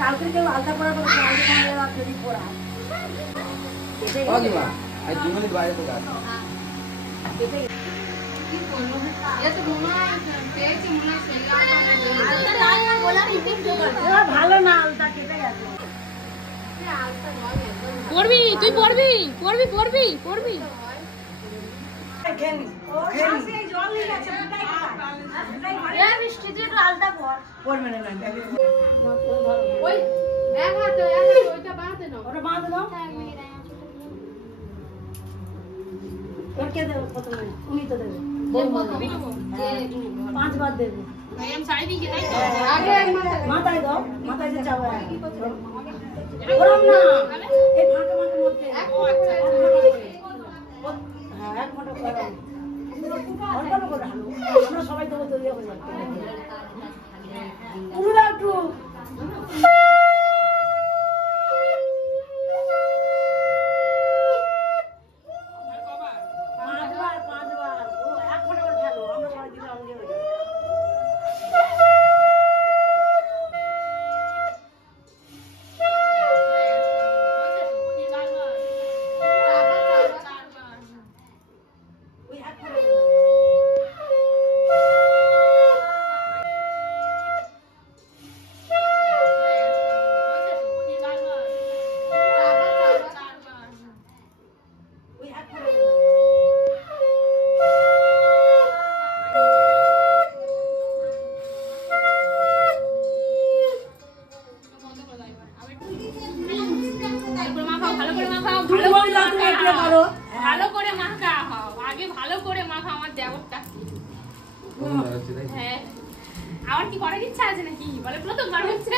কালকে কেউ আলতা পড়া করে যদি পড়া ওকে মা আজ 2 মিনিট বাইরে তো কাজ কি বলবো এত মনে পেয়েছি মনে ভালো না আলতা কেটে গেছে পড়বি তুই পড়বি পড়বি পড়বি পড়বি জল নিয়ে গেছে বৃষ্টিতে একটু আলতা পড়বে না ওই এক হাতে ওইটা বাঁধে নাও ওটা বাঁধে দাও তোর কে দেবে প্রথমে উনি তো দেবে পাঁচবার দেবে আমি শাড়ি দিয়ে তাই তো আগে মাথায় দাও মাথায় যে চাওয়া গরম না এই ফাঁকা মাঠের মধ্যে হ্যাঁ এক ফোঁটা গরম অল্প করে ঢালো আমরা সবাই দেবো তো দিয়ে হয়ে যাবে পুরো একটু ভালো করে মাখা আগে ভালো করে মাখা আমার দেবরটা হ্যাঁ আমার কি করার ইচ্ছা আছে নাকি বলে প্রথমবার হচ্ছে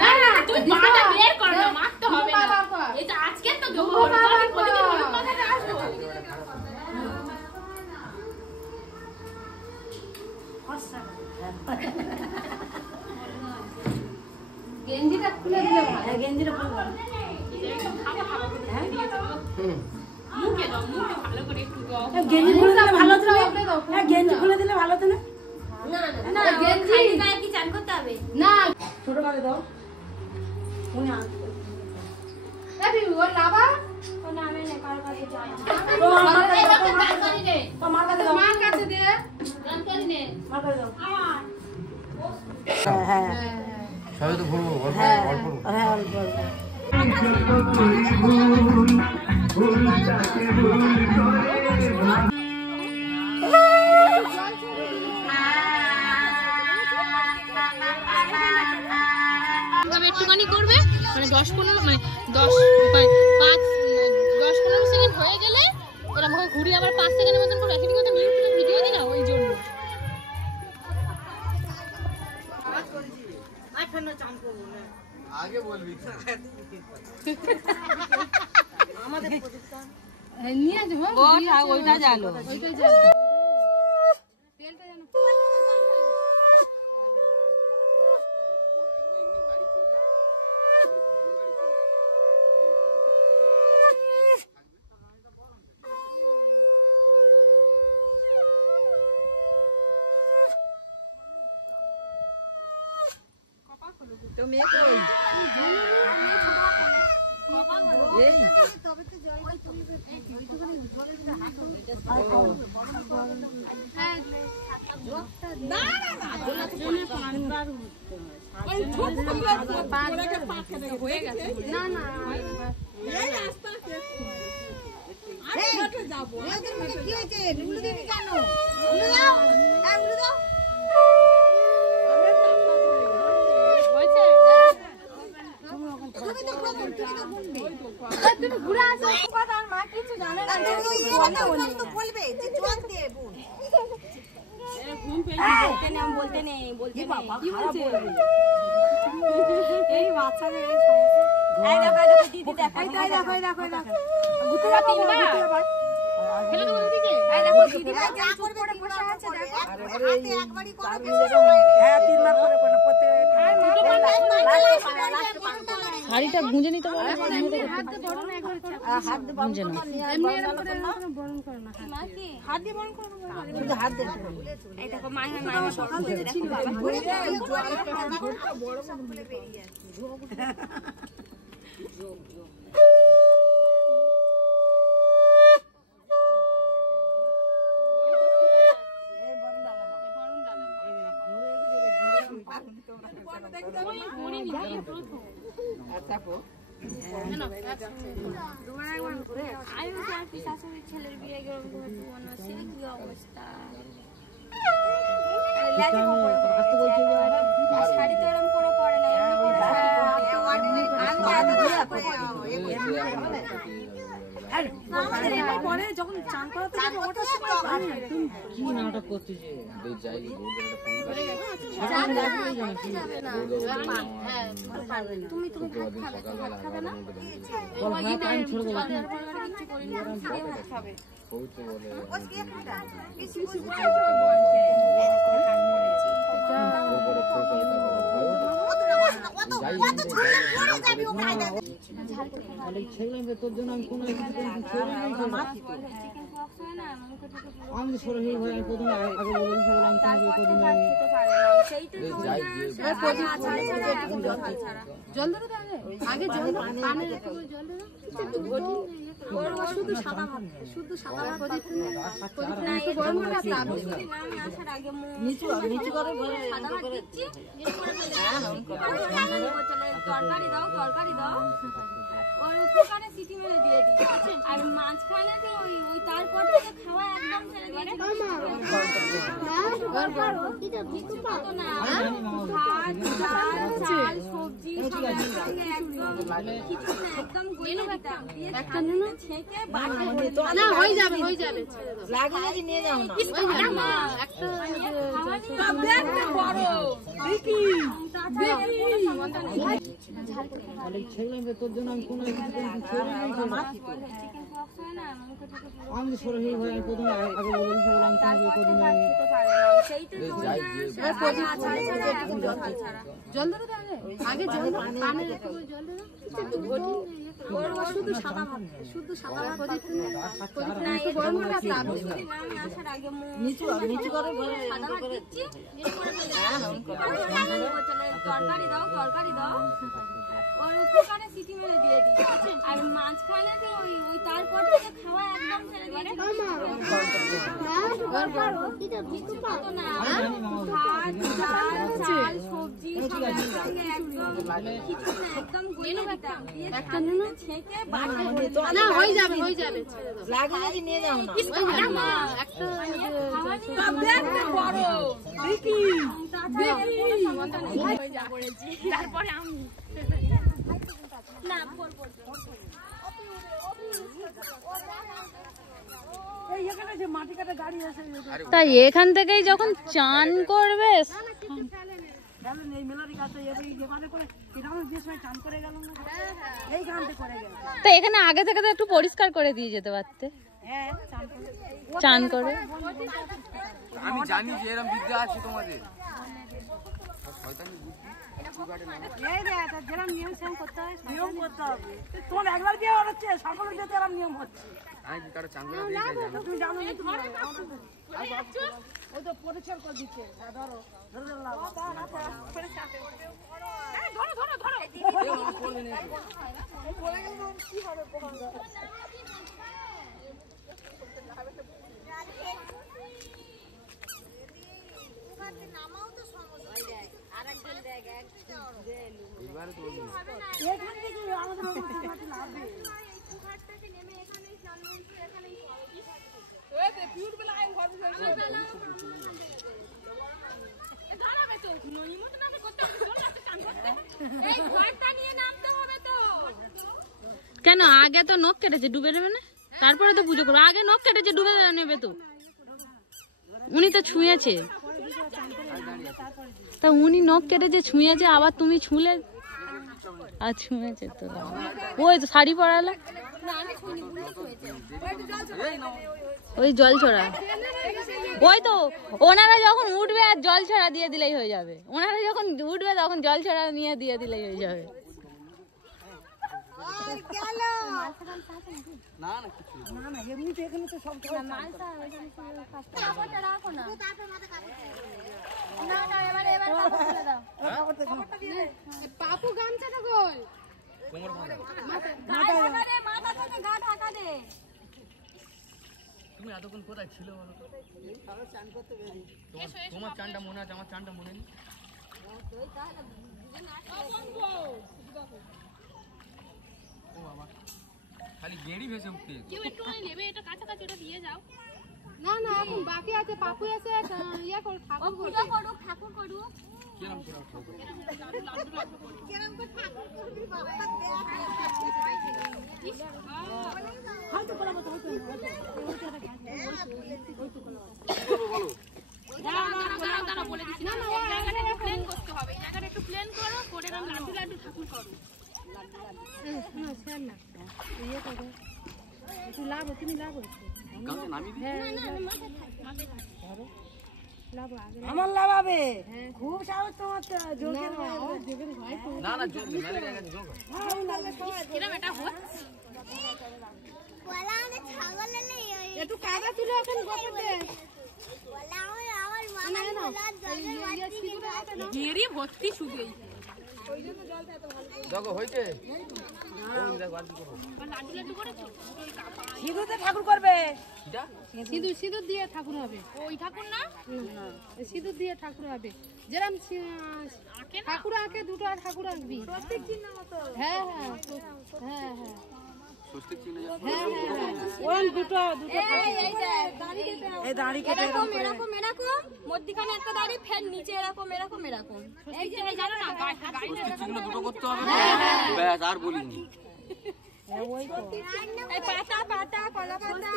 না না তুই পাটা বের কর না মারতে হবে না এটা আজকে তো দেবো গেঞ্জিটা খুলে দিলে ভালো গেঞ্জিটা খুলে মুখে দাও মুখে ভালো করে একটু দাও গেঞ্জি খুলে দিলে ভালো হতো না গেঞ্জি খুলে দিলে ভালো হতো না না গেঞ্জি গায়ে কি চান করতে হবে না ছোট করে দাও উনি আরে ওর লাভা ও নামে না কার কাছে যায় তো আমার কাছে দে গান করি নে মার করে দাও হ্যাঁ হ্যাঁ সবাই তো ঘুরবো অল্প অল্প হ্যাঁ অল্প অল্প একটুখানি করবে মানে 10-15 মানে 10-15 সেকেন্ড হয়ে গেলে এরা মুখে ঘুরি আবার 5 সেকেন্ডের মতন করে একই কথা মিউট করে ভিডিও দিই না ওই জন্য আগে বলবি আমাদের প্রতিষ্ঠান নিয়ে আসবো ওইটা জানো ওইটাই জানো তেলটা জানো তুমি কই এই তবে তো জয় তুলবে ওইটুকুনি জলের হাত না না না জন্য পাঁচবার ওই ঠোঁট পড়াকে পাখা দেখে হয়ে গেছে না না এই রাস্তা কে আর ঘাটে যাব ওদের মধ্যে কি হয়েছে উলু দিবি কেন উলু দাও হ্যাঁ উলু দাও তুমি ঘুরে আসো কথা আর মা কিছু জানে না তো বলবে যে জল দে বোন ঘুম পেয়ে বলতে নেই কি বলছে এই বাচ্চাদের এই সমস্যা এই দেখো দিদি দেখো এই দেখো গুতুরা তিনবার ফেলে দেবো দিদিকে এই দেখো যা করবে বসে আছে দেখো একবারই করো হ্যাঁ 3 বার করে করে প্রত্যেক শাড়িটা গুঁজে নিতে পারো হাত দিয়ে গুঁজে নাও এমনি এরকম করে বরণ করে না হাত দিয়ে বন্ধ করো শুধু হাত দিয়ে এই দেখো মায়ের মায়ের সকাল থেকে ছিল বাবা বড় খুলে বেরিয়ে আছে ছেলের বিয়ে গেল সে কি অবস্থা শাড়ি তো এরকম করে পরে না পরে যখন চান করাতে যাবে ওটার সময় কি নাটক করছিস যাই তুমি সকালবেলা খাবে না খাবে তোর জন্য আমি কোনো আমি সরে হয়ে প্রথমে আগে বলেছিলাম জল ধরে আগে জল কানের জল ধরে শুধু সাদা শুধু সাদা নিচু নিচু করে তরকারি দাও তরকারি দাও ওর উপকারে সিটি মেরে দিয়ে দিই আর মাঝখানে তো ওই তারপর থেকে খাওয়া একদম ছেড়ে দিয়ে না ভাত ডাল চাল সবজি একদম কিছু না একদম গুলে দিতাম একটা নুন ছেঁকে না হয়ে যাবে লাগে যদি নিয়ে যাও না একটা ব্যাগটা বড় দেখি তোর জন্য আমি কোনো আমি সরে হয়ে প্রথমে আগে বলেছিলাম জল ধরে আগে জল কানের জল ধরে শুধু সাদা শুধু সাদা নিচু নিচু করে তরকারি দাও তরকারি দাও ওর উপকারে সিটি মেরে দিয়ে দিই আর মাঝখানে তো ওই তারপর থেকে খাওয়া একদম ছেড়ে দিয়ে না ভাত ডাল চাল সবজি একদম কিছু না একদম গুলে দিতাম একটা নুন ছেঁকে না হয়ে যাবে লাগে যদি নিয়ে যাও না একটা ব্যাগটা বড় দেখি তারপরে আমি না তাই এখান থেকেই যখন চান করবে তো এখানে আগে থেকে তো একটু পরিষ্কার করে দিয়ে যেতে পারতে চান করে আমি জানি যে এরকম বিদ্যা আছে তোমাদের নিয়ম করতে হবে তোমার একবার বিয়ে হচ্ছে সকলের বিয়েতে এরকম নিয়ম হচ্ছে আমি কারো চান করে দিয়ে যাই জানো তুমি জানো ওই তো পরিষ্কার করে দিচ্ছে ধরো ধরে নামাও তো সমস্যা আরেকজন দেখ এবারে তো এখান থেকে আমাদের লাগবে ঘাটটাকে নেমে এখানে স্নান মন্ত্র এখানেই কেন আগে তো নখ কেটেছে ডুবে যাবে না তারপরে তো পুজো করো আগে নখ কেটেছে ডুবে নেবে তো উনি তো ছুঁয়েছে তা উনি নখ কেটেছে ছুঁয়েছে আবার তুমি ছুঁলে আর ছুঁয়েছে তো ওই তো শাড়ি পরালে ওই জল ছড়া ওই তো ওনারা যখন উঠবে আর জল ছড়া দিয়ে দিলেই হয়ে যাবে, ওনারা যখন উঠবে তখন জল ছড়া নিয়ে দিয়ে দিলেই হয়ে যাবে। পাপু গামছাটা কই? তুমি এতক্ষণ কোথায় ছিল বলো তো? তোমার চানটা মনে আছে, আমার চানটা মনে নেই। ও বাবা, খালি গেড়ি ভেসে উঠতে। কেউ একটু নেবে, এটা কাছাকাছি ওটা দিয়ে যাও। না না এখন বাকি আছে, পাপু আছে ইয়া করো, ঠাকুর পূজা করুক, ঠাকুর করুক। কিরম কিরম হয়তো করাবো তো, হয়তো দাঁড়াও বলে দিচ্ছি। না না, এই জায়গাটা একটু প্লেন করতে হবে, এই জায়গাটা একটু প্লেন করো, করে এরকম লাড্ডু লাড্ডু ঠাকুর করো। না স্যার না ইয়ে করো, একটু লাভ, তুমি লাভ হচ্ছে। গামছা নামিয়ে দিই। আমার লাভ হবে। খুব সাহস তোমার তো, জোর না না, যোগ নেই, নালে জায়গায় যোগ হয়। কিরম এটা হচ্ছে? একটু কাদা তুলে এখন গোপর দে। গেরি ভর্তি শুধু দেখো হয়েছে। দেখো আর কি করবো? লাড্ডু লাড্ডু করেছো? সিঁদুরতে ঠাকুর করবে। এটা সিঁদুর সিঁদুর দিয়ে ঠাকুর হবে। ওই ঠাকুর না? সিঁদুর দিয়ে ঠাকুর হবে, যেরকম ঠাকুর আঁকে দুটো ঠাকুর আঁকবি। হ্যাঁ হ্যাঁ হ্যাঁ হ্যাঁ স্বস্তিক চিহ্ন ওরম দুটো এই দাঁড়ি কেটে এরকম এরকম এরকম, মধ্যখানে একটা দাঁড়ি, ফের নিচে এরকম এরকম এরকম। এই যে জানো না, স্বস্তিক চিহ্ন দুটো করতে হবে। ব্যাস, আর বলিনি। এই পাতা পাতা কলা পাতা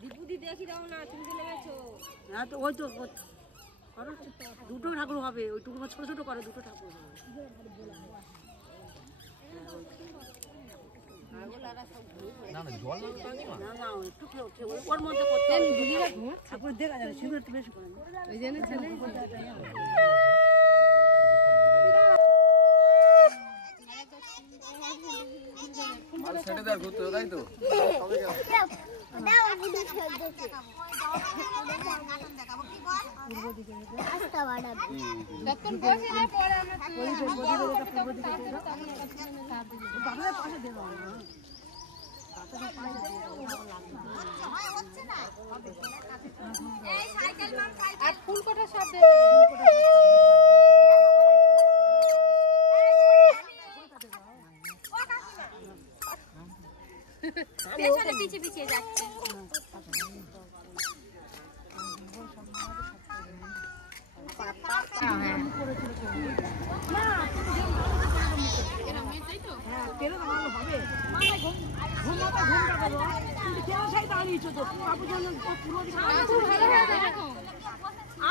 দীপুদি দেখি দাও না, তুমি যে নেমেছো। হ্যাঁ তো ওই তো করো, দুটো ঠাকুর হবে, ওইটুকু ছোট ছোট করো, দুটো ঠাকুর হবে। না না, জল লাগবে না। না না, একটু ওর মধ্যে করতে হবে। ঠাকুর দেখা যাবে, সিঁদুর একটু বেশি করে ওই জন্য ছেলে আর সেটা দেখ ঘুরতে, তাই তো? যখন বসে যায় পরে আমরা আর ফুল কটা সব দেবে। পেছনে পিছিয়ে পিছিয়ে যাচ্ছে।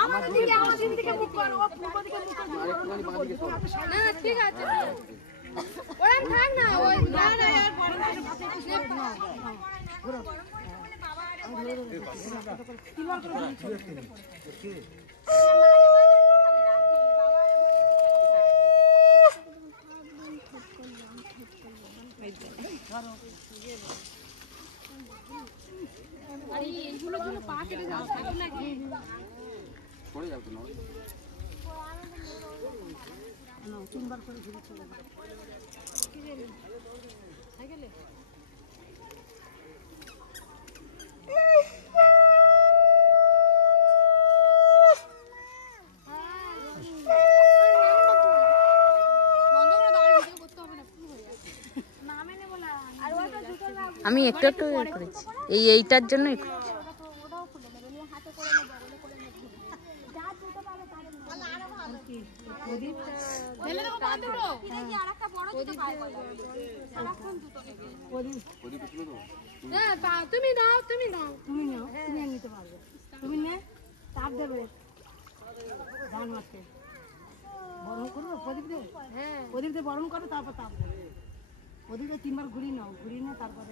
আমাদের দিকে মুখ করো, পূর্ব দিকে মুখ করো। না না ঠিক আছে, ওরা থাক না, ওই না না আর বড় আরে এইগুলো জন্য পা কেটে যাও, ঠাকুর লাগে পড়ে যাবে তো না। তিনবার করে ঘুরে চলে যাবে। আমি একটু একটু করেছি, এইটার জন্য তুমি নাও তুমি নাও তুমি নাও, তুমি নিতে পারবে। তুমি নে, তাপ দেবে ধান মাছকে বরণ করবো, প্রদীপ দেবে। হ্যাঁ প্রদীপ দিয়ে বরণ করো, তারপর তাপ দেবে। ওদিকে 3 বার ঘুরি নাও, ঘুরি না তারপরে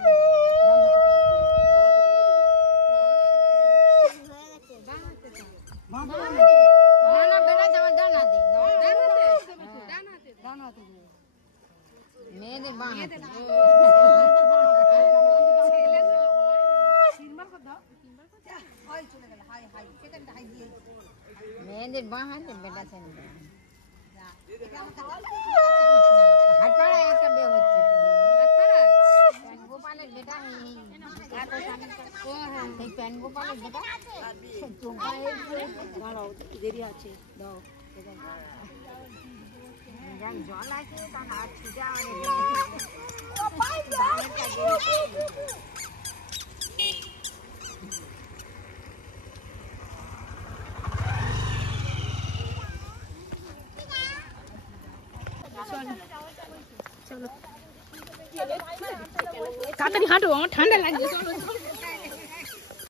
মেয়েদের বাঁ হাতে মেয়েদের বাঁ হাতে বেটা ছেলে হাটপাড়ায় একটা বিয়ে হচ্ছে প্যান গোপালের বেটা এই প্যান গোপালের বেটা দাঁড়াও দেরি আছে দাও জল আছে তার হাত ছুটে তাড়াতাড়ি হাঁটো, আমার ঠান্ডা লাগছে।